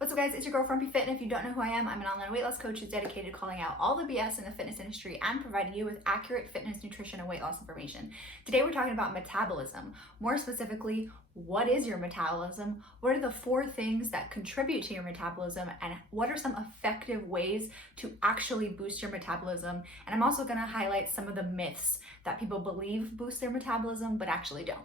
What's up guys, it's your girl FrumpyFit, and if you don't know who I am, I'm an online weight loss coach who's dedicated to calling out all the BS in the fitness industry and providing you with accurate fitness, nutrition, and weight loss information. Today we're talking about metabolism. More specifically, what is your metabolism? What are the 4 things that contribute to your metabolism? And what are some effective ways to actually boost your metabolism? And I'm also gonna highlight some of the myths that people believe boost their metabolism, but actually don't.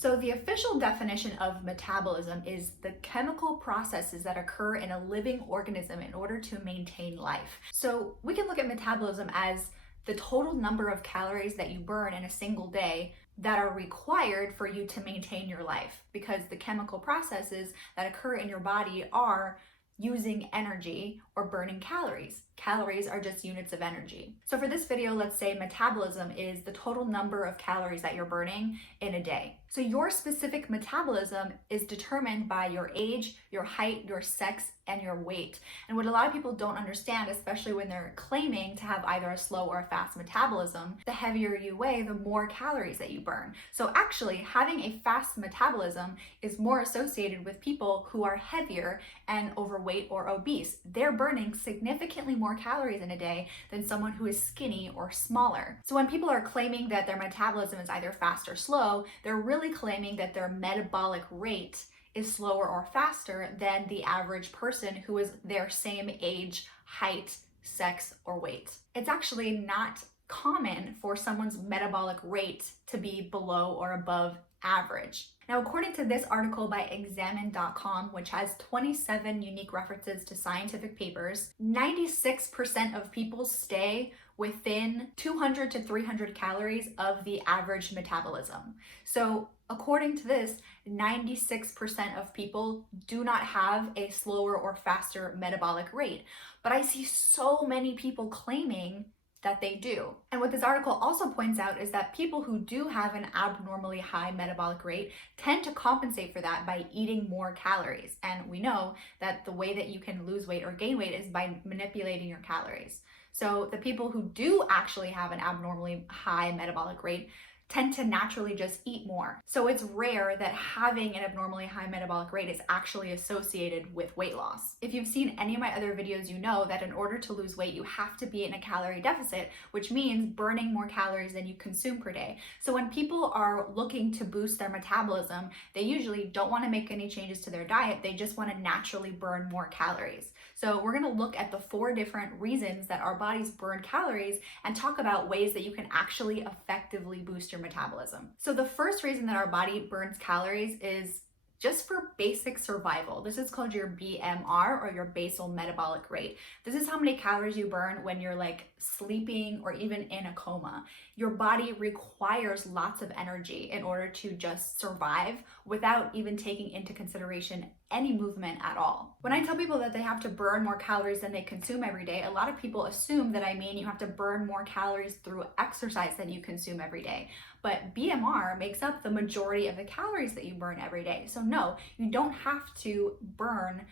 So the official definition of metabolism is the chemical processes that occur in a living organism in order to maintain life. So we can look at metabolism as the total number of calories that you burn in a single day that are required for you to maintain your life, because the chemical processes that occur in your body are using energy or burning calories. Calories are just units of energy. So for this video, let's say metabolism is the total number of calories that you're burning in a day. So your specific metabolism is determined by your age, your height, your sex, and your weight. And what a lot of people don't understand, especially when they're claiming to have either a slow or a fast metabolism, the heavier you weigh, the more calories that you burn. So actually, having a fast metabolism is more associated with people who are heavier and overweight or obese. They're burning significantly more calories in a day than someone who is skinny or smaller. So when people are claiming that their metabolism is either fast or slow, they're really claiming that their metabolic rate is slower or faster than the average person who is their same age, height, sex, or weight. It's actually not common for someone's metabolic rate to be below or above average. Now, according to this article by examine.com, which has 27 unique references to scientific papers, 96% of people stay within 200 to 300 calories of the average metabolism. So according to this, 96% of people do not have a slower or faster metabolic rate. But I see so many people claiming that they do. And what this article also points out is that people who do have an abnormally high metabolic rate tend to compensate for that by eating more calories. And we know that the way that you can lose weight or gain weight is by manipulating your calories. So the people who do actually have an abnormally high metabolic rate tend to naturally just eat more. So it's rare that having an abnormally high metabolic rate is actually associated with weight loss. If you've seen any of my other videos, you know that in order to lose weight, you have to be in a calorie deficit, which means burning more calories than you consume per day. So when people are looking to boost their metabolism, they usually don't want to make any changes to their diet. They just want to naturally burn more calories. So we're going to look at the 4 different reasons that our bodies burn calories and talk about ways that you can actually effectively boost your metabolism. So the first reason that our body burns calories is just for basic survival. This is called your BMR, or your basal metabolic rate. This is how many calories you burn when you're like sleeping or even in a coma. Your body requires lots of energy in order to just survive without even taking into consideration any movement at all. When I tell people that they have to burn more calories than they consume every day, a lot of people assume that I mean you have to burn more calories through exercise than you consume every day. But BMR makes up the majority of the calories that you burn every day. So no, you don't have to burn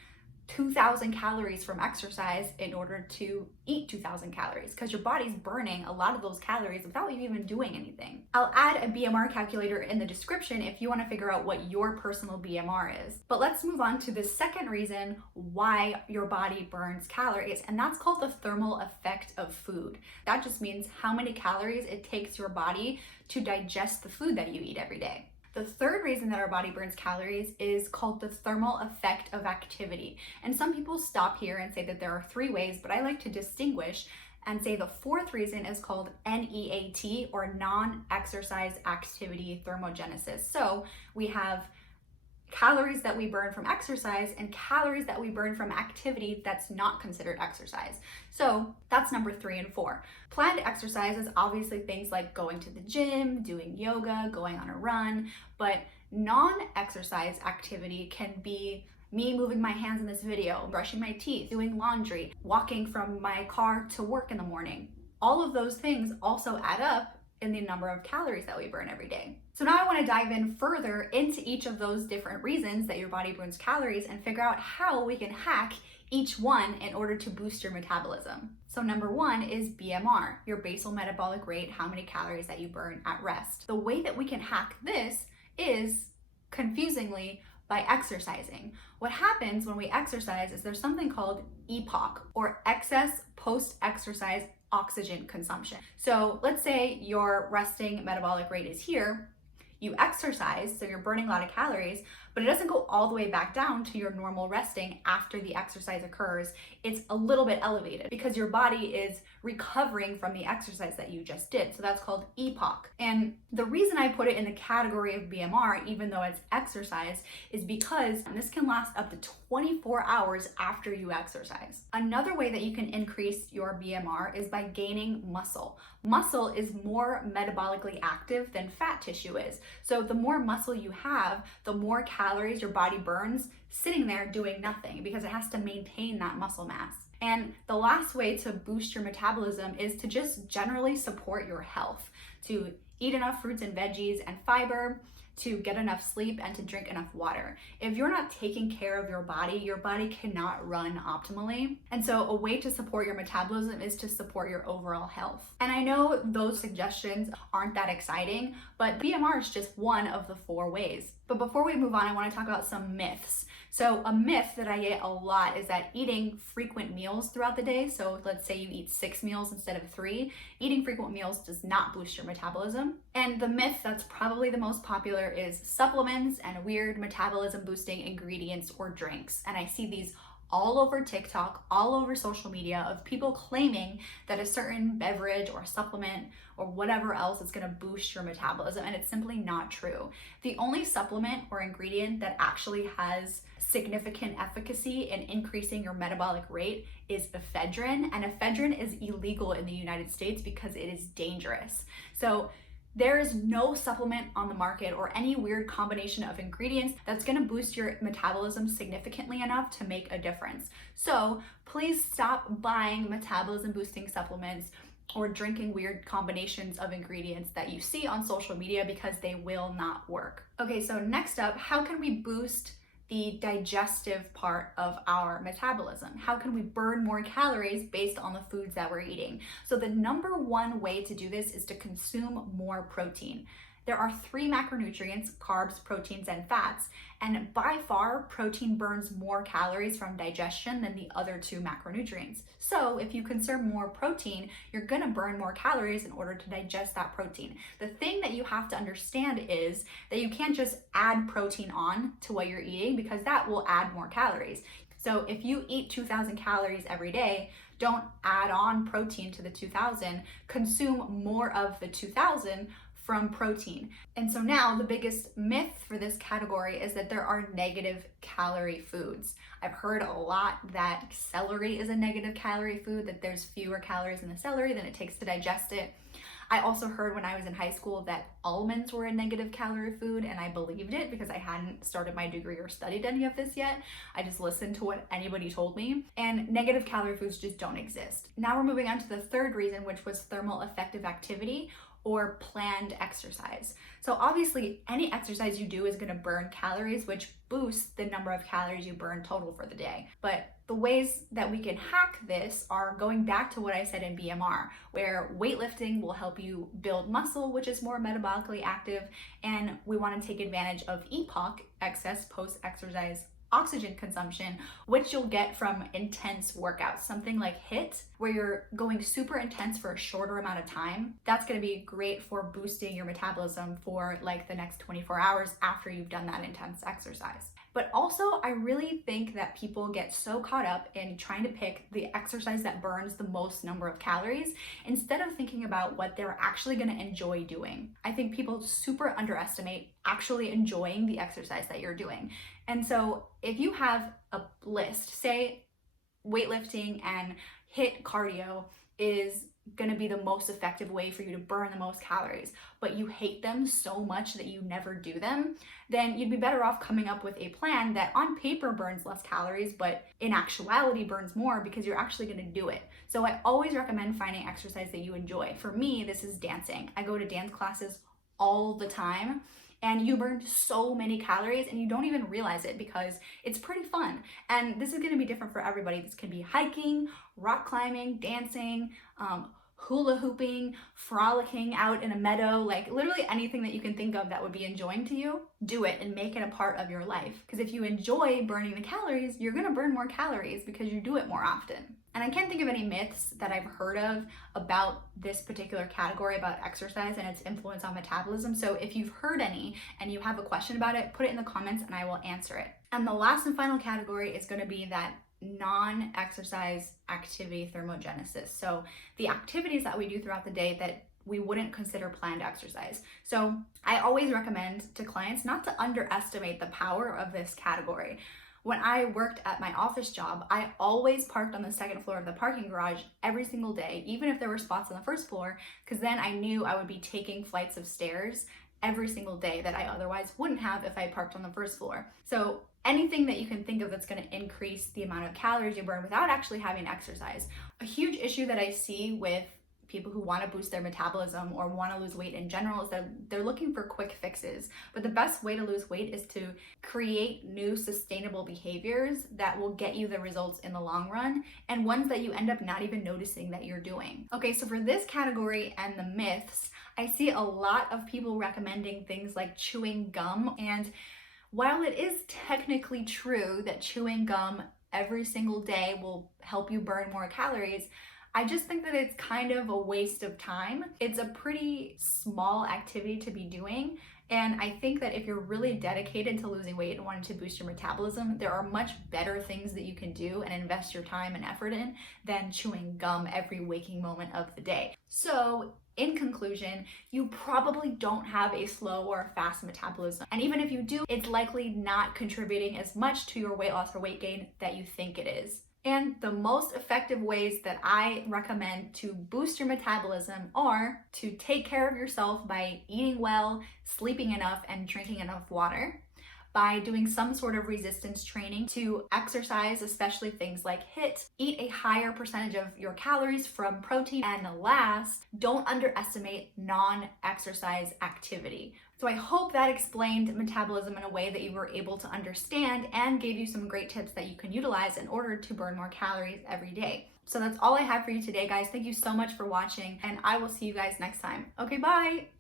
2,000 calories from exercise in order to eat 2,000 calories, because your body's burning a lot of those calories without you even doing anything. I'll add a BMR calculator in the description if you want to figure out what your personal BMR is. But let's move on to the second reason why your body burns calories, and that's called the thermal effect of food. That just means how many calories it takes your body to digest the food that you eat every day. The third reason that our body burns calories is called the thermal effect of activity. And some people stop here and say that there are 3 ways, but I like to distinguish and say the 4th reason is called NEAT, or non-exercise activity thermogenesis. So we have calories that we burn from exercise and calories that we burn from activity that's not considered exercise. So that's number 3 and 4. Planned exercise is obviously things like going to the gym, doing yoga, going on a run, but non-exercise activity can be me moving my hands in this video, brushing my teeth, doing laundry, walking from my car to work in the morning. All of those things also add up in the number of calories that we burn every day. So now I want to dive in further into each of those different reasons that your body burns calories and figure out how we can hack each one in order to boost your metabolism. So number 1 is BMR, your basal metabolic rate, how many calories that you burn at rest. The way that we can hack this is, confusingly, By exercising. What happens when we exercise is there's something called EPOC, or excess post-exercise oxygen consumption. So let's say your resting metabolic rate is here, you exercise, so you're burning a lot of calories, but it doesn't go all the way back down to your normal resting after the exercise occurs. It's a little bit elevated because your body is recovering from the exercise that you just did. So that's called EPOC. And the reason I put it in the category of BMR, even though it's exercise, is because this can last up to 24 hours after you exercise. Another way that you can increase your BMR is by gaining muscle. Muscle is more metabolically active than fat tissue is. So the more muscle you have, the more calories your body burns sitting there doing nothing, because it has to maintain that muscle mass. And the last way to boost your metabolism is to just generally support your health, to eat enough fruits and veggies and fiber, to get enough sleep, and to drink enough water. If you're not taking care of your body cannot run optimally. And so a way to support your metabolism is to support your overall health. And I know those suggestions aren't that exciting, but BMR is just one of the 4 ways. But before we move on, I want to talk about some myths. So a myth that I get a lot is that eating frequent meals throughout the day, so let's say you eat 6 meals instead of 3, eating frequent meals does not boost your metabolism. And the myth that's probably the most popular is supplements and weird metabolism boosting ingredients or drinks. And I see these all over TikTok, all over social media, of people claiming that a certain beverage or supplement or whatever else is going to boost your metabolism, and it's simply not true. The only supplement or ingredient that actually has significant efficacy in increasing your metabolic rate is ephedrine, and ephedrine is illegal in the United States because it is dangerous. So there is no supplement on the market or any weird combination of ingredients that's going to boost your metabolism significantly enough to make a difference. So please stop buying metabolism boosting supplements or drinking weird combinations of ingredients that you see on social media, because they will not work. Okay, so next up, how can we boost the digestive part of our metabolism? How can we burn more calories based on the foods that we're eating? So the number 1 way to do this is to consume more protein. There are 3 macronutrients: carbs, proteins, and fats. And by far, protein burns more calories from digestion than the other 2 macronutrients. So if you consume more protein, you're gonna burn more calories in order to digest that protein. The thing that you have to understand is that you can't just add protein on to what you're eating, because that will add more calories. So if you eat 2,000 calories every day, don't add on protein to the 2,000, consume more of the 2,000 from protein. And so now the biggest myth for this category is that there are negative calorie foods. I've heard a lot that celery is a negative calorie food, that there's fewer calories in the celery than it takes to digest it. I also heard when I was in high school that almonds were a negative calorie food, and I believed it because I hadn't started my degree or studied any of this yet. I just listened to what anybody told me, and negative calorie foods just don't exist. Now we're moving on to the 3rd reason, which was thermal effective activity, or planned exercise. So obviously any exercise you do is going to burn calories, which boosts the number of calories you burn total for the day. But the ways that we can hack this are going back to what I said in BMR, where weightlifting will help you build muscle, which is more metabolically active, and we want to take advantage of EPOC, excess post-exercise oxygen consumption, which you'll get from intense workouts, something like HIIT, where you're going super intense for a shorter amount of time. That's going to be great for boosting your metabolism for like the next 24 hours after you've done that intense exercise. But also, I really think that people get so caught up in trying to pick the exercise that burns the most number of calories instead of thinking about what they're actually going to enjoy doing. I think people super underestimate actually enjoying the exercise that you're doing. And so if you have a list, say weightlifting and HIIT cardio is going to be the most effective way for you to burn the most calories, but you hate them so much that you never do them, then you'd be better off coming up with a plan that on paper burns less calories, but in actuality burns more, because you're actually going to do it. So I always recommend finding exercise that you enjoy. For me, this is dancing. I go to dance classes all the time, and you burn so many calories and you don't even realize it because it's pretty fun. And this is going to be different for everybody. This can be hiking, rock climbing, dancing, hula hooping, frolicking out in a meadow, like literally anything that you can think of that would be enjoying to you, do it and make it a part of your life. Because if you enjoy burning the calories, you're gonna burn more calories because you do it more often. And I can't think of any myths that I've heard of about this particular category about exercise and its influence on metabolism. So if you've heard any and you have a question about it, put it in the comments and I will answer it. And the last and final category is going to be that non-exercise activity thermogenesis. So the activities that we do throughout the day that we wouldn't consider planned exercise. So I always recommend to clients not to underestimate the power of this category. When I worked at my office job, I always parked on the second floor of the parking garage every single day, even if there were spots on the first floor, because then I knew I would be taking flights of stairs every single day that I otherwise wouldn't have if I parked on the first floor. So anything that you can think of that's going to increase the amount of calories you burn without actually having exercise. A huge issue that I see with people who want to boost their metabolism or want to lose weight in general is that they're looking for quick fixes. But the best way to lose weight is to create new sustainable behaviors that will get you the results in the long run, and ones that you end up not even noticing that you're doing. Okay, so for this category and the myths, I see a lot of people recommending things like chewing gum. And while it is technically true that chewing gum every single day will help you burn more calories, I just think that it's kind of a waste of time. It's a pretty small activity to be doing. And I think that if you're really dedicated to losing weight and wanting to boost your metabolism, there are much better things that you can do and invest your time and effort in than chewing gum every waking moment of the day. So in conclusion, you probably don't have a slow or fast metabolism. And even if you do, it's likely not contributing as much to your weight loss or weight gain that you think it is. And the most effective ways that I recommend to boost your metabolism are to take care of yourself by eating well, sleeping enough, and drinking enough water, by doing some sort of resistance training, to exercise, especially things like HIIT, eat a higher percentage of your calories from protein, and last, don't underestimate non-exercise activity. So I hope that explained metabolism in a way that you were able to understand and gave you some great tips that you can utilize in order to burn more calories every day. So that's all I have for you today, guys. Thank you so much for watching, and I will see you guys next time. Okay, bye!